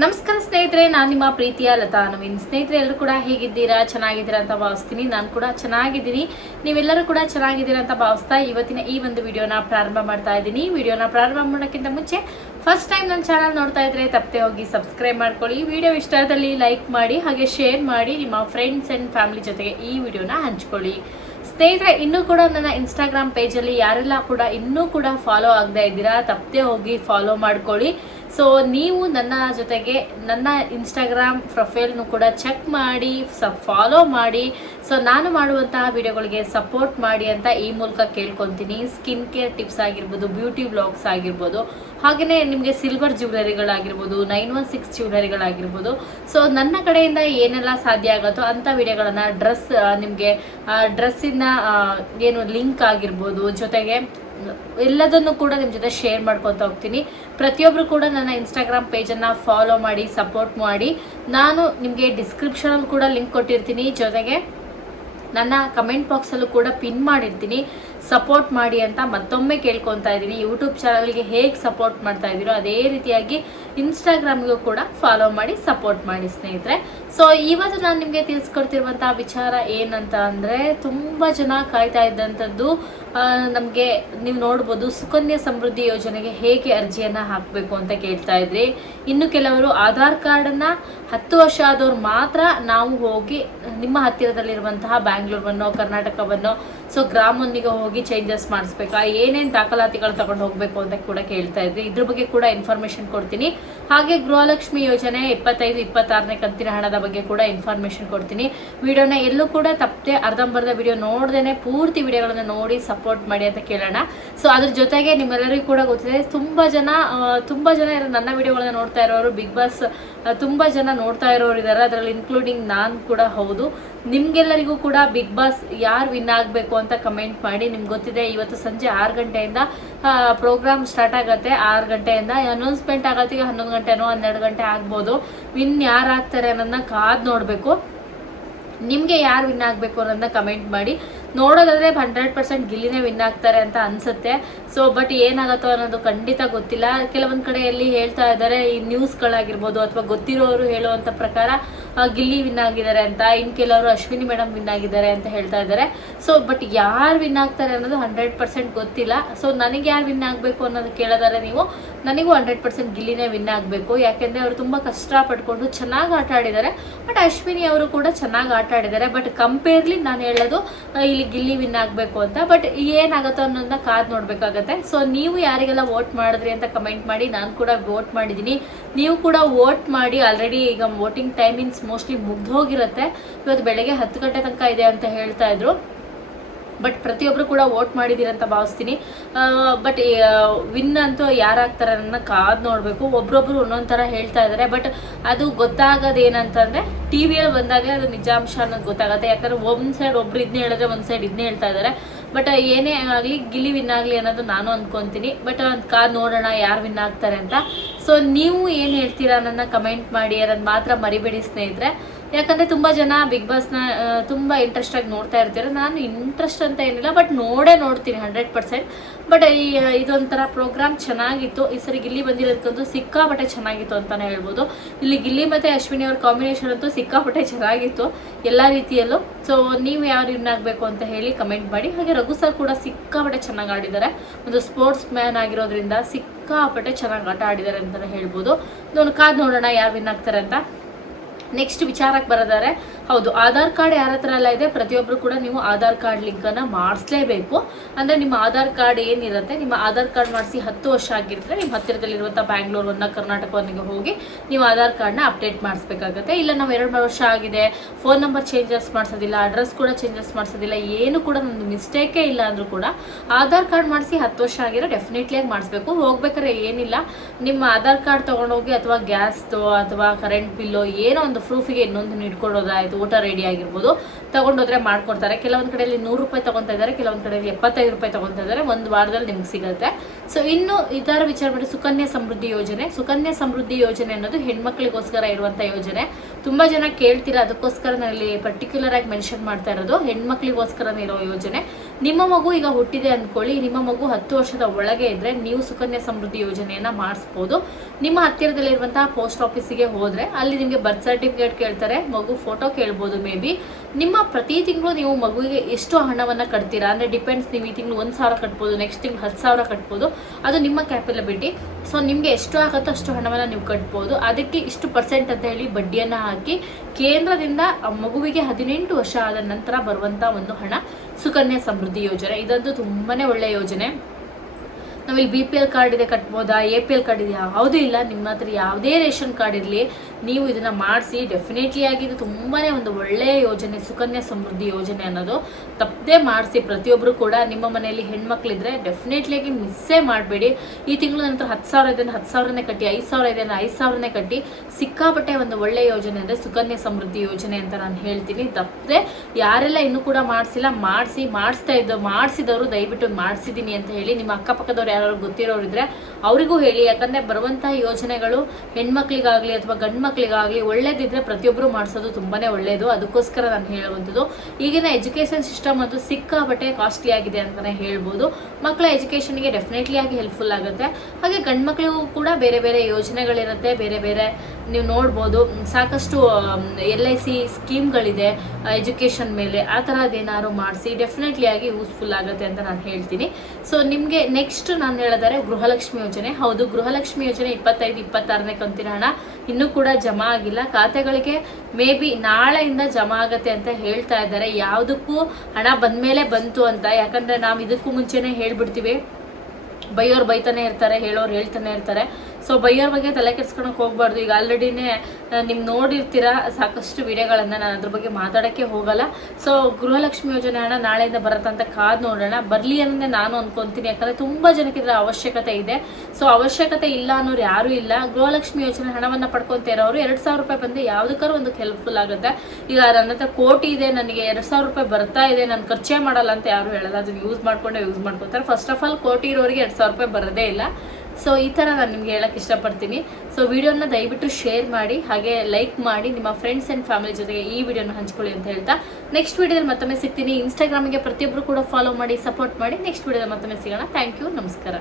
ನಮಸ್ಕಾರ ಸ್ನೇಹಿತರೆ, ನಾನು ನಿಮ್ಮ ಪ್ರೀತಿಯ ಲತಾ ನವೀನ್. ಸ್ನೇಹಿತರೆ, ಎಲ್ಲರೂ ಕೂಡ ಹೇಗಿದ್ದೀರಾ? ಚೆನ್ನಾಗಿದ್ದೀರಾ ಅಂತ ಭಾವಿಸ್ತೀನಿ. ನಾನು ಕೂಡ ಚೆನ್ನಾಗಿದ್ದೀನಿ. ನೀವೆಲ್ಲರೂ ಕೂಡ ಚೆನ್ನಾಗಿದ್ದೀರಾ ಅಂತ ಭಾವಿಸ್ತಾ ಇವತ್ತಿನ ಈ ಒಂದು ವಿಡಿಯೋನ ಪ್ರಾರಂಭ ಮಾಡ್ತಾ ಇದ್ದೀನಿ. ವಿಡಿಯೋನ ಪ್ರಾರಂಭ ಮಾಡೋಕ್ಕಿಂತ ಮುಂಚೆ ಫಸ್ಟ್ ಟೈಮ್ ನನ್ನ ಚಾನಲ್ ನೋಡ್ತಾ ಇದ್ರೆ ತಪ್ಪದೆ ಹೋಗಿ ಸಬ್ಸ್ಕ್ರೈಬ್ ಮಾಡ್ಕೊಳ್ಳಿ. ವಿಡಿಯೋ ಇಷ್ಟ ಆದಲ್ಲಿ ಲೈಕ್ ಮಾಡಿ, ಹಾಗೆ ಶೇರ್ ಮಾಡಿ ನಿಮ್ಮ ಫ್ರೆಂಡ್ಸ್ ಆ್ಯಂಡ್ ಫ್ಯಾಮಿಲಿ ಜೊತೆಗೆ ಈ ವಿಡಿಯೋನ ಹಂಚ್ಕೊಳ್ಳಿ. ಸ್ನೇಹಿತರೆ, ಇನ್ನೂ ಕೂಡ ನನ್ನ ಇನ್ಸ್ಟಾಗ್ರಾಮ್ ಪೇಜಲ್ಲಿ ಯಾರೆಲ್ಲ ಕೂಡ ಇನ್ನೂ ಕೂಡ ಫಾಲೋ ಆಗದೆ ಇದ್ದೀರಾ ತಪ್ಪದೆ ಹೋಗಿ ಫಾಲೋ ಮಾಡ್ಕೊಳ್ಳಿ. ಸೊ ನೀವು ನನ್ನ ಜೊತೆಗೆ ನನ್ನ ಇನ್ಸ್ಟಾಗ್ರಾಮ್ ಪ್ರೊಫೈಲ್ನು ಕೂಡ ಚೆಕ್ ಮಾಡಿ ಫಾಲೋ ಮಾಡಿ. ಸೊ ನಾನು ಮಾಡುವಂತಹ ವಿಡಿಯೋಗಳಿಗೆ ಸಪೋರ್ಟ್ ಮಾಡಿ ಅಂತ ಈ ಮೂಲಕ ಕೇಳ್ಕೊತೀನಿ. ಸ್ಕಿನ್ ಕೇರ್ ಟಿಪ್ಸ್ ಆಗಿರ್ಬೋದು, ಬ್ಯೂಟಿ ವ್ಲಾಗ್ಸ್ ಆಗಿರ್ಬೋದು, ಹಾಗೆಯೇ ನಿಮಗೆ ಸಿಲ್ವರ್ ಜ್ಯುವೆಲರಿಗಳಾಗಿರ್ಬೋದು, 916 ಜ್ಯುವೆಲರಿಗಳಾಗಿರ್ಬೋದು. ಸೊ ನನ್ನ ಕಡೆಯಿಂದ ಏನೆಲ್ಲ ಸಾಧ್ಯ ಆಗುತ್ತೋ ಅಂಥ ವಿಡಿಯೋಗಳನ್ನು ನಿಮಗೆ ಡ್ರೆಸ್ಸಿನ ಏನು ಲಿಂಕ್ ಆಗಿರ್ಬೋದು, ಜೊತೆಗೆ ಎಲ್ಲದನ್ನು ಕೂಡ ನಿಮ್ಮ ಜೊತೆ ಶೇರ್ ಮಾಡ್ಕೊತಾ ಹೋಗ್ತೀನಿ. ಪ್ರತಿಯೊಬ್ಬರು ಕೂಡ ನನ್ನ ಇನ್ಸ್ಟಾಗ್ರಾಮ್ ಪೇಜನ್ನು ಫಾಲೋ ಮಾಡಿ, ಸಪೋರ್ಟ್ ಮಾಡಿ. ನಾನು ನಿಮಗೆ ಡಿಸ್ಕ್ರಿಪ್ಷನಲ್ಲಿ ಕೂಡ ಲಿಂಕ್ ಕೊಟ್ಟಿರ್ತೀನಿ, ಜೊತೆಗೆ ನನ್ನ ಕಮೆಂಟ್ ಬಾಕ್ಸಲ್ಲೂ ಕೂಡ ಪಿನ್ ಮಾಡಿರ್ತೀನಿ. ಸಪೋರ್ಟ್ ಮಾಡಿ ಅಂತ ಮತ್ತೊಮ್ಮೆ ಕೇಳ್ಕೊತಾ ಇದ್ದೀನಿ. ಯೂಟ್ಯೂಬ್ ಚಾನಲ್ಗೆ ಹೇಗೆ ಸಪೋರ್ಟ್ ಮಾಡ್ತಾ ಇದ್ದೀರೋ ಅದೇ ರೀತಿಯಾಗಿ ಇನ್ಸ್ಟಾಗ್ರಾಮ್ಗೂ ಕೂಡ ಫಾಲೋ ಮಾಡಿ, ಸಪೋರ್ಟ್ ಮಾಡಿ ಸ್ನೇಹಿತರೆ. ಸೊ ಇವತ್ತು ನಾನು ನಿಮಗೆ ತಿಳಿಸ್ಕೊಡ್ತಿರುವಂಥ ವಿಚಾರ ಏನಂತ ಅಂದರೆ, ತುಂಬ ಜನ ಕಾಯ್ತಾ ಇದ್ದಂಥದ್ದು, ನಮಗೆ ನೀವು ನೋಡ್ಬೋದು ಸುಕನ್ಯಾ ಸಮೃದ್ಧಿ ಯೋಜನೆಗೆ ಹೇಗೆ ಅರ್ಜಿಯನ್ನು ಹಾಕಬೇಕು ಅಂತ ಕೇಳ್ತಾ ಇದ್ರಿ. ಇನ್ನು ಕೆಲವರು ಆಧಾರ್ ಕಾರ್ಡನ್ನು 10 ವರ್ಷ ಆದವ್ರು ಮಾತ್ರ ನಾವು ಹೋಗಿ ನಿಮ್ಮ ಹತ್ತಿರದಲ್ಲಿರುವಂತಹ ಬ್ಯಾಂಗ್ಳೂರನ್ನೋ ಕರ್ನಾಟಕವನ್ನೋ ಸೊ ಗ್ರಾಮೊಂದಿಗೆ ಹೋಗಿ ಚೇಂಜಸ್ ಮಾಡಿಸ್ಬೇಕಾ, ಏನೇನು ದಾಖಲಾತಿಗಳು ತಗೊಂಡು ಹೋಗಬೇಕು ಅಂತ ಕೂಡ ಕೇಳ್ತಾ ಇದ್ರಿ. ಇದ್ರ ಬಗ್ಗೆ ಕೂಡ ಇನ್ಫಾರ್ಮೇಷನ್ ಕೊಡ್ತೀನಿ. ಹಾಗೆ ಗೃಹಲಕ್ಷ್ಮಿ ಯೋಜನೆ 25-26ನೇ ಕಂತಿನ ಹಣದ ಬಗ್ಗೆ ಕೂಡ ಇನ್ಫಾರ್ಮೇಷನ್ ಕೊಡ್ತೀನಿ. ವಿಡಿಯೋನ ಎಲ್ಲೂ ಕೂಡ ತಪ್ಪದೆ ಅರ್ಧಂಬರ್ಧ ವಿಡಿಯೋ ನೋಡ್ದೇನೆ ಪೂರ್ತಿ ವಿಡಿಯೋಗಳನ್ನ ನೋಡಿ ಸಪೋರ್ಟ್ ಮಾಡಿ ಅಂತ ಕೇಳೋಣ. ಸೊ ಅದ್ರ ಜೊತೆಗೆ ನಿಮ್ಮೆಲ್ಲರಿಗೂ ಕೂಡ ಗೊತ್ತಿದೆ, ತುಂಬ ಜನ ನನ್ನ ವಿಡಿಯೋಗಳನ್ನ ನೋಡ್ತಾ ಇರೋರು ಬಿಗ್ ಬಾಸ್ ತುಂಬ ಜನ ನೋಡ್ತಾ ಇರೋರು ಇದ್ದಾರೆ, ಅದರಲ್ಲಿ ಇನ್ಕ್ಲೂಡಿಂಗ್ ನಾನು ಕೂಡ ಹೌದು. ನಿಮ್ಗೆಲ್ಲರಿಗೂ ಕೂಡ ಬಿಗ್ ಬಾಸ್ ಯಾರು ವಿನ್ ಆಗಬೇಕು ಅಂತ ಕಮೆಂಟ್ ಮಾಡಿ. ನಿಮ್ಗೆ ಗೊತ್ತಿದೆ, ಇವತ್ತು ಸಂಜೆ 6 ಗಂಟೆಯಿಂದ ಪ್ರೋಗ್ರಾಮ್ ಸ್ಟಾರ್ಟ್ ಆಗುತ್ತೆ. 6 ಗಂಟೆಯಿಂದ ಅನೌನ್ಸ್ಮೆಂಟ್ ಆಗೋತ್ತಿಗೆ 11 ಗಂಟೆನೋ 12 ಗಂಟೆ ಆಗ್ಬೋದು. ವಿನ್ ಯಾರು ಆಗ್ತಾರೆ ಅನ್ನೋದನ್ನ ಕಾದು ನೋಡಬೇಕು. ನಿಮಗೆ ಯಾರು ವಿನ್ ಆಗಬೇಕು ಅನ್ನೋದನ್ನ ಕಮೆಂಟ್ ಮಾಡಿ. ನೋಡೋದಾದರೆ 100% ಗಿಲ್ಲಿನೇ ವಿನ್ ಆಗ್ತಾರೆ ಅಂತ ಅನಿಸುತ್ತೆ. ಸೊ ಬಟ್ ಏನಾಗುತ್ತೋ ಅನ್ನೋದು ಖಂಡಿತ ಗೊತ್ತಿಲ್ಲ. ಕೆಲವೊಂದು ಕಡೆಯಲ್ಲಿ ಹೇಳ್ತಾ ಇದ್ದಾರೆ, ಈ ನ್ಯೂಸ್ಗಳಾಗಿರ್ಬೋದು ಅಥವಾ ಗೊತ್ತಿರೋರು ಹೇಳುವಂಥ ಪ್ರಕಾರ ಗಿಲ್ಲಿ ವಿನ್ ಆಗಿದ್ದಾರೆ ಅಂತ, ಇನ್ನು ಕೆಲವರು ಅಶ್ವಿನಿ ಮೇಡಮ್ ವಿನ್ ಆಗಿದ್ದಾರೆ ಅಂತ ಹೇಳ್ತಾ ಇದ್ದಾರೆ. ಸೊ ಬಟ್ ಯಾರು ವಿನ್ ಆಗ್ತಾರೆ ಅನ್ನೋದು 100% ಗೊತ್ತಿಲ್ಲ. ಸೊ ನನಗೆ ಯಾರು ವಿನ್ ಆಗಬೇಕು ಅನ್ನೋದು ಕೇಳಿದರೆ ನೀವು, ನನಗೂ 100% ಗಿಲ್ಲಿನೇ ವಿನ್ ಆಗಬೇಕು. ಯಾಕೆಂದರೆ ಅವರು ತುಂಬ ಕಷ್ಟಪಟ್ಕೊಂಡು ಚೆನ್ನಾಗಿ ಆಟ ಆಡಿದ್ದಾರೆ. ಬಟ್ ಅಶ್ವಿನಿ ಅವರು ಕೂಡ ಚೆನ್ನಾಗಿ ಆಟ ಆಡಿದ್ದಾರೆ. ಬಟ್ ಕಂಪೇರ್ಲಿ ನಾನು ಹೇಳೋದು ಇಲ್ಲಿ ಗಿಲ್ಲಿ ವಿನ್ ಆಗಬೇಕು ಅಂತ. ಬಟ್ ಏನಾಗುತ್ತೋ ಅನ್ನೋದನ್ನ ಕಾದು ನೋಡಬೇಕಾಗತ್ತೆ. ಸೊ ನೀವು ಯಾರಿಗೆಲ್ಲ ವೋಟ್ ಮಾಡಿದ್ರಿ ಅಂತ ಕಮೆಂಟ್ ಮಾಡಿ. ನಾನು ಕೂಡ ವೋಟ್ ಮಾಡಿದ್ದೀನಿ, ನೀವು ಕೂಡ ವೋಟ್ ಮಾಡಿ. ಆಲ್ರೆಡಿ ಈಗ ವೋಟಿಂಗ್ ಟೈಮಿಂಗ್ಸ್ ಮೋಸ್ಟ್ಲಿ ಮುಗ್ದೋಗಿರುತ್ತೆ. ಇವತ್ತು ಬೆಳಗ್ಗೆ 10 ಗಂಟೆ ತನಕ ಇದೆ ಅಂತ ಹೇಳ್ತಾ ಇದ್ರು. ಬಟ್ ಪ್ರತಿಯೊಬ್ಬರು ಕೂಡ ವೋಟ್ ಮಾಡಿದ್ದೀರಂತ ಭಾವಿಸ್ತೀನಿ. ಬಟ್ ವಿನ್ ಅಂತೂ ಯಾರಾಗ್ತಾರೆ ಅನ್ನೋ ಕಾದು ನೋಡಬೇಕು. ಒಬ್ರೊಬ್ರು ಒಂದೊಂದು ಥರ ಹೇಳ್ತಾ ಇದ್ದಾರೆ. ಬಟ್ ಅದು ಗೊತ್ತಾಗೋದೇನಂತಂದರೆ ಟಿ ವಿಯಲ್ಲಿ ಬಂದಾಗಲೇ ಅದು ನಿಜಾಂಶ ಅನ್ನೋದು ಗೊತ್ತಾಗುತ್ತೆ. ಯಾಕಂದರೆ ಒಂದು ಸೈಡ್ ಒಬ್ರು ಇದನ್ನೇ ಹೇಳಿದ್ರೆ ಒಂದು ಸೈಡ್ ಇದನ್ನೇ ಹೇಳ್ತಾ ಇದ್ದಾರೆ. ಬಟ್ ಏನೇ ಆಗಲಿ ಗಿಲ್ಲಿ ವಿನ್ ಆಗಲಿ ಅನ್ನೋದು ನಾನು ಅಂದ್ಕೊತೀನಿ. ಬಟ್ ಒಂದು ಕಾದು ನೋಡೋಣ ಯಾರು ವಿನ್ ಆಗ್ತಾರೆ ಅಂತ. ಸೊ ನೀವು ಏನು ಹೇಳ್ತೀರಾ ಅನ್ನೋದನ್ನ ಕಮೆಂಟ್ ಮಾಡಿ. ಅದನ್ನು ಮಾತ್ರ ಮರಿಬೇಡಿ ಸ್ನೇಹಿತರೆ. ಯಾಕಂದರೆ ತುಂಬ ಜನ ಬಿಗ್ ಬಾಸ್ನ ತುಂಬ ಇಂಟ್ರೆಸ್ಟಾಗಿ ನೋಡ್ತಾ ಇರ್ತೀರ. ನಾನು ಇಂಟ್ರೆಸ್ಟ್ ಅಂತ ಏನಿಲ್ಲ, ಬಟ್ ನೋಡ್ತೀನಿ 100%. ಬಟ್ ಇದೊಂಥರ ಪ್ರೋಗ್ರಾಮ್ ಚೆನ್ನಾಗಿತ್ತು. ಈ ಸರಿ ಗಿಲ್ಲಿ ಬಂದಿರೋದಕ್ಕಂತೂ ಸಿಕ್ಕಾಪಟ್ಟೆ ಚೆನ್ನಾಗಿತ್ತು ಅಂತಲೇ ಹೇಳ್ಬೋದು. ಇಲ್ಲಿ ಗಿಲ್ಲಿ ಮತ್ತು ಅಶ್ವಿನಿ ಅವ್ರ ಕಾಂಬಿನೇಷನ್ ಅಂತೂ ಸಿಕ್ಕಾಪಟ್ಟೆ ಚೆನ್ನಾಗಿತ್ತು ಎಲ್ಲ ರೀತಿಯಲ್ಲೂ. ಸೊ ನೀವು ಯಾರು ವಿನ್ ಆಗಬೇಕು ಅಂತ ಹೇಳಿ ಕಮೆಂಟ್ ಮಾಡಿ. ಹಾಗೆ ರಘು ಸರ್ ಕೂಡ ಸಿಕ್ಕಾಪಟ್ಟೆ ಚೆನ್ನಾಗಿ ಆಡಿದ್ದಾರೆ. ಒಂದು ಸ್ಪೋರ್ಟ್ಸ್ ಮ್ಯಾನ್ ಆಗಿರೋದ್ರಿಂದ ಸಿಕ್ಕಾಪಟ್ಟೆ ಚೆನ್ನಾಗಿ ಆಟ ಆಡಿದ್ದಾರೆ ಅಂತಲೇ ಹೇಳ್ಬೋದು. ಇದೊಂದು ಕಾದು ನೋಡೋಣ ಯಾರು ವಿನ್ ಆಗ್ತಾರೆ ಅಂತ. ನೆಕ್ಸ್ಟ್ ವಿಚಾರಕ್ಕೆ ಬರೋದಾರೆ, ಹೌದು ಆಧಾರ್ ಕಾರ್ಡ್ ಯಾರ ಹತ್ರ ಎಲ್ಲ ಇದೆ, ಪ್ರತಿಯೊಬ್ಬರು ಕೂಡ ನೀವು ಆಧಾರ್ ಕಾರ್ಡ್ ಲಿಂಕನ್ನು ಮಾಡಿಸ್ಲೇಬೇಕು. ಅಂದರೆ ನಿಮ್ಮ ಆಧಾರ್ ಕಾರ್ಡ್ ಏನಿರುತ್ತೆ, ನಿಮ್ಮ ಆಧಾರ್ ಕಾರ್ಡ್ ಮಾಡಿಸಿ 10 ವರ್ಷ ಆಗಿರ್ತಾರೆ ನಿಮ್ಮ ಹತ್ತಿರದಲ್ಲಿರುವಂಥ ಬ್ಯಾಂಗ್ಳೂರನ್ನ ಕರ್ನಾಟಕವನ್ನಿಗೆ ಹೋಗಿ ನೀವು ಆಧಾರ್ ಕಾರ್ಡ್ನ ಅಪ್ಡೇಟ್ ಮಾಡಿಸ್ಬೇಕಾಗತ್ತೆ. ಇಲ್ಲ ನಾವು 2 ವರ್ಷ ಆಗಿದೆ, ಫೋನ್ ನಂಬರ್ ಚೇಂಜಸ್ ಮಾಡಿಸೋದಿಲ್ಲ, ಅಡ್ರೆಸ್ ಕೂಡ ಚೇಂಜಸ್ ಮಾಡಿಸೋದಿಲ್ಲ, ಏನು ಕೂಡ ನಮ್ಮದು ಮಿಸ್ಟೇಕೇ ಇಲ್ಲ ಅಂದರೂ ಕೂಡ ಆಧಾರ್ ಕಾರ್ಡ್ ಮಾಡಿಸಿ 10 ವರ್ಷ ಆಗಿರೋ ಡೆಫಿನೆಟ್ಲಿಯಾಗಿ ಮಾಡಿಸ್ಬೇಕು. ಹೋಗ್ಬೇಕಾದ್ರೆ ಏನಿಲ್ಲ, ನಿಮ್ಮ ಆಧಾರ್ ಕಾರ್ಡ್ ತೊಗೊಂಡೋಗಿ ಅಥವಾ ಗ್ಯಾಸ್ದು ಅಥವಾ ಕರೆಂಟ್ ಬಿಲ್ಲು ಏನೋ ಒಂದು ಪ್ರೂಫಿಗೆ ಇನ್ನೊಂದು ಇಟ್ಕೊಳ್ಳೋದಾಯಿತು, ವೋಟರ್ ಐ ಡಿ ಆಗಿರ್ಬೋದು, ತಗೊಂಡೋದ್ರೆ ಮಾಡ್ಕೊಡ್ತಾರೆ. ಕೆಲವೊಂದು ಕಡೆಯಲ್ಲಿ 100 ರೂಪಾಯಿ ತೊಗೊತಾ ಇದ್ದಾರೆ, ಕೆಲವೊಂದು ಕಡೆಯಲ್ಲಿ 75 ರೂಪಾಯಿ ತೊಗೊತಾ ಇದ್ದಾರೆ. ಒಂದು ವಾರದಲ್ಲಿ ನಿಮ್ಗೆ ಸಿಗುತ್ತೆ. ಸೊ ಇನ್ನು ಈ ಥರ ವಿಚಾರ ಮಾಡಿ ಸುಕನ್ಯಾ ಸಮೃದ್ಧಿ ಯೋಜನೆ. ಸುಕನ್ಯಾ ಸಮೃದ್ಧಿ ಯೋಜನೆ ಅನ್ನೋದು ಹೆಣ್ಮಕ್ಳಿಗೋಸ್ಕರ ಇರುವಂಥ ಯೋಜನೆ. ತುಂಬ ಜನ ಕೇಳ್ತೀರಾ, ಅದಕ್ಕೋಸ್ಕರ ನಾನು ಇಲ್ಲಿ ಪರ್ಟಿಕ್ಯುಲರ್ ಆಗಿ ಮೆನ್ಷನ್ ಮಾಡ್ತಾ ಇರೋದು ಹೆಣ್ಮಕ್ಳಿಗೋಸ್ಕರ ಇರೋ ಯೋಜನೆ. ನಿಮ್ಮ ಮಗು ಈಗ ಹುಟ್ಟಿದೆ ಅಂದ್ಕೊಳ್ಳಿ, ನಿಮ್ಮ ಮಗು 10 ವರ್ಷದ ಒಳಗೆ ಇದ್ರೆ ನೀವು ಸುಕನ್ಯಾ ಸಮೃದ್ಧಿ ಯೋಜನೆಯನ್ನ ಮಾಡಿಸ್ಬೋದು. ನಿಮ್ಮ ಹತ್ತಿರದಲ್ಲಿರುವಂತಹ ಪೋಸ್ಟ್ ಆಫೀಸಿಗೆ ಹೋದ್ರೆ ಅಲ್ಲಿ ನಿಮಗೆ ಬರ್ತ್ ಸರ್ಟಿಫಿಕೇಟ್ ಕೇಳ್ತಾರೆ, ಮಗು ಫೋಟೋ ಕೇಳ್ಬೋದು. ಮೇ ಬಿ ನಿಮ್ಮ ಪ್ರತಿ ತಿಂಗಳು ನೀವು ಮಗುವಿಗೆ ಎಷ್ಟು ಹಣವನ್ನ ಕಟ್ತೀರಾ ಅಂದ್ರೆ ಡಿಪೆಂಡ್ಸ್. ನೀವು ಈ ತಿಂಗಳು 1,000 ಕಟ್ಬೋದು, ನೆಕ್ಸ್ಟ್ ತಿಂಗಳು 10,000 ಕಟ್ಬೋದು, ಅದು ನಿಮ್ಮ ಕ್ಯಾಪಬಿಲಿಟಿ. ಸೊ ನಿಮ್ಗೆ ಎಷ್ಟು ಆಗುತ್ತೋ ಅಷ್ಟು ಹಣವನ್ನ ನೀವು ಕಟ್ಬೋದು. ಅದಕ್ಕೆ ಇಷ್ಟು % ಅಂತ ಹೇಳಿ ಬಡ್ಡಿಯನ್ನ ಹಾಕಿ ಕೇಂದ್ರದಿಂದ ಮಗುವಿಗೆ 18 ವರ್ಷ ಆದ ನಂತರ ಬರುವಂತ ಒಂದು ಹಣ ಸುಕನ್ಯಾ ಸಮೃದ್ಧಿ ಯೋಜನೆ. ಇದಂತೂ ತುಂಬಾನೇ ಒಳ್ಳೆ ಯೋಜನೆ. ನಾವಿಲ್ಲಿ BPL ಕಾರ್ಡ್ ಇದೆ ಕಟ್ಬೋದಾ, APL ಕಾರ್ಡ್ ಇದೆ, ಯಾವುದೂ ಇಲ್ಲ. ನಿಮ್ಮ ಹತ್ರ ಯಾವುದೇ ರೇಷನ್ ಕಾರ್ಡ್ ಇರಲಿ, ನೀವು ಇದನ್ನ ಮಾಡಿಸಿ. ಡೆಫಿನೆಟ್ಲಿ ಆಗಿ ಇದು ತುಂಬಾನೇ ಒಂದು ಒಳ್ಳೆಯ ಯೋಜನೆ, ಸುಕನ್ಯಾ ಸಮೃದ್ಧಿ ಯೋಜನೆ ಅನ್ನೋದು. ತಪ್ಪದೇ ಮಾಡಿಸಿ ಪ್ರತಿಯೊಬ್ಬರು ಕೂಡ. ನಿಮ್ಮ ಮನೆಯಲ್ಲಿ ಹೆಣ್ಮಕ್ಳಿದ್ರೆ ಡೆಫಿನೆಟ್ಲಿ ಆಗಿ ಮಿಸ್ಸೇ ಮಾಡಬೇಡಿ. ಈ ತಿಂಗಳು ನಂತರ 10,000 ಇದೆ 10,000ನೇ ಕಟ್ಟಿ, 5,000 ಇದೆ 5,000ನೇ ಕಟ್ಟಿ. ಸಿಕ್ಕಾಪಟ್ಟೆ ಒಂದು ಒಳ್ಳೆ ಯೋಜನೆ ಅಂದರೆ ಸುಕನ್ಯಾ ಸಮೃದ್ಧಿ ಯೋಜನೆ ಅಂತ ನಾನು ಹೇಳ್ತೀನಿ. ತಪ್ಪದೆ ಯಾರೆಲ್ಲ ಇನ್ನೂ ಕೂಡ ಮಾಡಿಸಿಲ್ಲ, ಮಾಡಿಸಿದವರು ದಯವಿಟ್ಟು ಮಾಡಿಸಿದ್ದೀನಿ ಅಂತ ಹೇಳಿ ನಿಮ್ಮ ಅಕ್ಕಪಕ್ಕದವ್ರು ಯಾರು ಗೊತ್ತಿರೋರಿದ್ರೆ ಅವರಿಗೂ ಹೇಳಿ. ಯಾಕಂದ್ರೆ ಬರುವಂತಹ ಯೋಜನೆಗಳು ಹೆಣ್ಮಕ್ಳಿಗಾಗ್ಲಿ ಅಥವಾ ಗಂಡು ಮಕ್ಳಿಗಾಗ್ಲಿ ಒಳ್ಳೇದಿದ್ರೆ ಪ್ರತಿಯೊಬ್ಬರು ಮಾಡಿಸೋದು ತುಂಬಾನೇ ಒಳ್ಳೇದು. ಅದಕ್ಕೋಸ್ಕರ ನಾನು ಹೇಳುವಂಥದ್ದು. ಈಗಿನ ಎಜುಕೇಶನ್ ಸಿಸ್ಟಮ್ ಅಂತೂ ಸಿಕ್ಕಾಪಟ್ಟೆ ಕಾಸ್ಟ್ಲಿ ಆಗಿದೆ ಅಂತಾನೆ ಹೇಳ್ಬೋದು. ಮಕ್ಕಳ ಎಜುಕೇಶನ್ಗೆ ಡೆಫಿನೆಟ್ಲಿ ಆಗಿ ಹೆಲ್ಪ್ಫುಲ್ ಆಗುತ್ತೆ. ಹಾಗೆ ಗಂಡು ಮಕ್ಕಳಿಗೂ ಕೂಡ ಬೇರೆ ಬೇರೆ ಯೋಜನೆಗಳಿರುತ್ತೆ, ಬೇರೆ ಬೇರೆ ನೀವು ನೋಡ್ಬೋದು. ಸಾಕಷ್ಟು LIC ಸ್ಕೀಮ್ಗಳಿದೆ ಎಜುಕೇಶನ್ ಮೇಲೆ. ಆ ಥರದ್ದೇನಾದ್ರು ಮಾಡಿಸಿ ಡೆಫಿನೆಟ್ಲಿ ಆಗಿ ಯೂಸ್ಫುಲ್ ಆಗುತ್ತೆ ಅಂತ ನಾನು ಹೇಳ್ತೀನಿ. ಸೊ ನಿಮಗೆ ನೆಕ್ಸ್ಟ್ ನಾನು ಹೇಳಿದರೆ ಗೃಹಲಕ್ಷ್ಮಿ ಯೋಜನೆ. ಹೌದು, ಗೃಹಲಕ್ಷ್ಮಿ ಯೋಜನೆ 25-26ನೇ ಕಂತಿನ ಹಣ ಇನ್ನೂ ಕೂಡ ಜಮಾ ಆಗಿಲ್ಲ. ಖಾತೆಗಳಿಗೆ ಮೇ ಬಿ ನಾಳೆಯಿಂದ ಜಮಾ ಆಗತ್ತೆ ಅಂತ ಹೇಳ್ತಾ ಇದ್ದಾರೆ. ಯಾವುದಕ್ಕೂ ಹಣ ಬಂದ್ಮೇಲೆ ಬಂತು ಅಂತ, ಯಾಕಂದ್ರೆ ನಾವು ಇದಕ್ಕೂ ಮುಂಚೆನೆ ಹೇಳ್ಬಿಡ್ತೀವಿ. ಬೈಯೋರು ಬೈತಾನೆ ಇರ್ತಾರೆ, ಹೇಳೋರು ಹೇಳ್ತಾನೆ ಇರ್ತಾರೆ. ಸೊ ಬೈಯೋರ್ ಬಗ್ಗೆ ತಲೆ ಕೆಡ್ಸ್ಕೊಳಕ್ ಹೋಗ್ಬಾರ್ದು. ಈಗ ಆಲ್ರೆಡಿನೇ ನೀವು ನೋಡಿರ್ತೀರಾ ಸಾಕಷ್ಟು ವಿಡಿಯೋಗಳನ್ನ, ನಾನು ಅದ್ರ ಬಗ್ಗೆ ಮಾತಾಡೋಕ್ಕೆ ಹೋಗಲ್ಲ. ಸೊ ಗೃಹಲಕ್ಷ್ಮಿ ಯೋಜನೆ ಹಣ ನಾಳೆಯಿಂದ ಬರುತ್ತಂತ ಕಾದು ನೋಡೋಣ. ಬರಲಿ ಅನ್ನೋದೇ ನಾನು ಅನ್ಕೊಂತೀನಿ. ಯಾಕಂದರೆ ತುಂಬ ಜನಕ್ಕೆ ಇದರ ಅವಶ್ಯಕತೆ ಇದೆ. ಸೊ ಅವಶ್ಯಕತೆ ಇಲ್ಲ ಅನ್ನೋರು ಯಾರೂ ಇಲ್ಲ. ಗೃಹಲಕ್ಷ್ಮಿ ಯೋಜನೆ ಹಣವನ್ನು ಪಡ್ಕೊತ ಇರೋರು 2,000 ರೂಪಾಯಿ ಬಂದರೆ ಯಾವುದಕ್ಕಾದ್ರೂ ಒಂದು ಹೆಲ್ಪ್ಫುಲ್ ಆಗುತ್ತೆ. ಈಗ ನನ್ನ ಹತ್ರ ಕೋಟಿ ಇದೆ, ನನಗೆ 2,000 ರೂಪಾಯಿ ಬರ್ತಾ ಇದೆ, ನಾನು ಖರ್ಚೇ ಮಾಡಲ್ಲ ಅಂತ ಯಾರು ಹೇಳಲ್ಲ. ಅದನ್ನು ಯೂಸ್ ಮಾಡ್ಕೊತಾರೆ. ಫಸ್ಟ್ ಆಫ್ ಆಲ್ ಕೋಟಿ ಇರೋರಿಗೆ 2,000 ರೂಪಾಯಿ ಬರೋದೇ ಇಲ್ಲ. ಸೊ ಈ ಥರ ನಾನು ನಿಮಗೆ ಹೇಳಕ್ಕೆ ಇಷ್ಟಪಡ್ತೀನಿ. ಸೊ ವಿಡಿಯೋನ ದಯವಿಟ್ಟು ಶೇರ್ ಮಾಡಿ, ಹಾಗೆ ಲೈಕ್ ಮಾಡಿ, ನಿಮ್ಮ ಫ್ರೆಂಡ್ಸ್ ಆ್ಯಂಡ್ ಫ್ಯಾಮಿಲಿ ಜೊತೆಗೆ ಈ ವಿಡಿಯೋನ ಹಂಚ್ಕೊಳ್ಳಿ ಅಂತ ಹೇಳ್ತಾ ನೆಕ್ಸ್ಟ್ ವಿಡಿಯೋದಲ್ಲಿ ಮತ್ತೊಮ್ಮೆ ಸಿಗ್ತೀನಿ. ಇನ್ಸ್ಟಾಗ್ರಾಮಿಗೆ ಪ್ರತಿಯೊಬ್ಬರು ಕೂಡ ಫಾಲೋ ಮಾಡಿ, ಸಪೋರ್ಟ್ ಮಾಡಿ. ನೆಕ್ಸ್ಟ್ ವಿಡಿಯೋದಲ್ಲಿ ಮತ್ತೊಮ್ಮೆ ಸಿಗೋಣ. ಥ್ಯಾಂಕ್ ಯು, ನಮಸ್ಕಾರ.